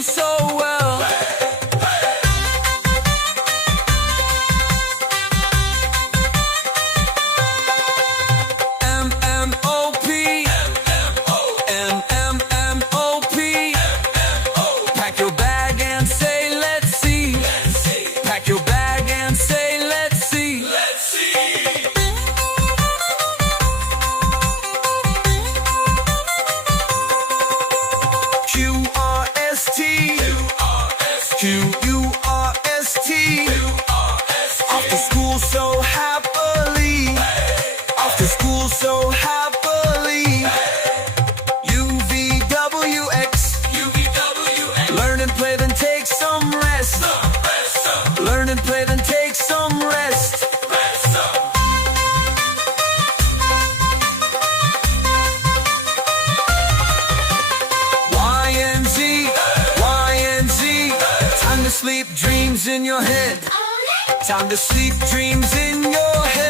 do so well. M-M-O-P, M-M-M-O-P. Pack your bag and say, let's see. Pack your bag and say, let's see. Q-R-S-T, Q-U-R-S-T. Off to school so happily, off to school so happily. U-V-W-X, learn and play then take some rest. Learn and play then take some rest. Y-N-Z, Y-N-Z. Time to sleep, dreams in your head. Time to sleep, dreams in your head.